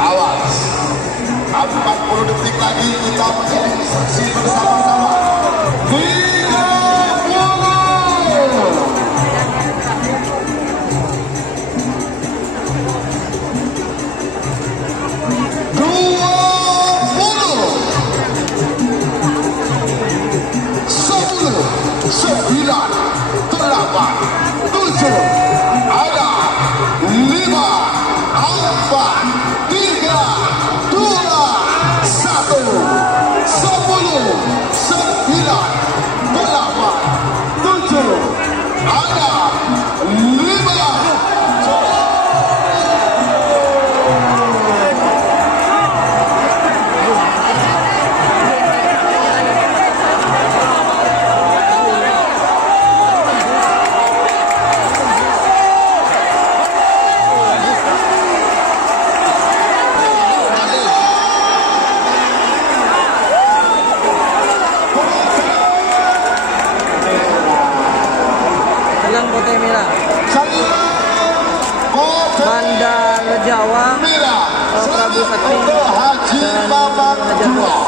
Awas, 40 detik lagi kita menjadi saksi bersama-sama. 9, 8, 7, ada 5, 4, 3, 2, 1, 10, 9, 8, 7, ada 5. Putih Merah Bandar Jawa Prabu Sakti dan Raja Bos.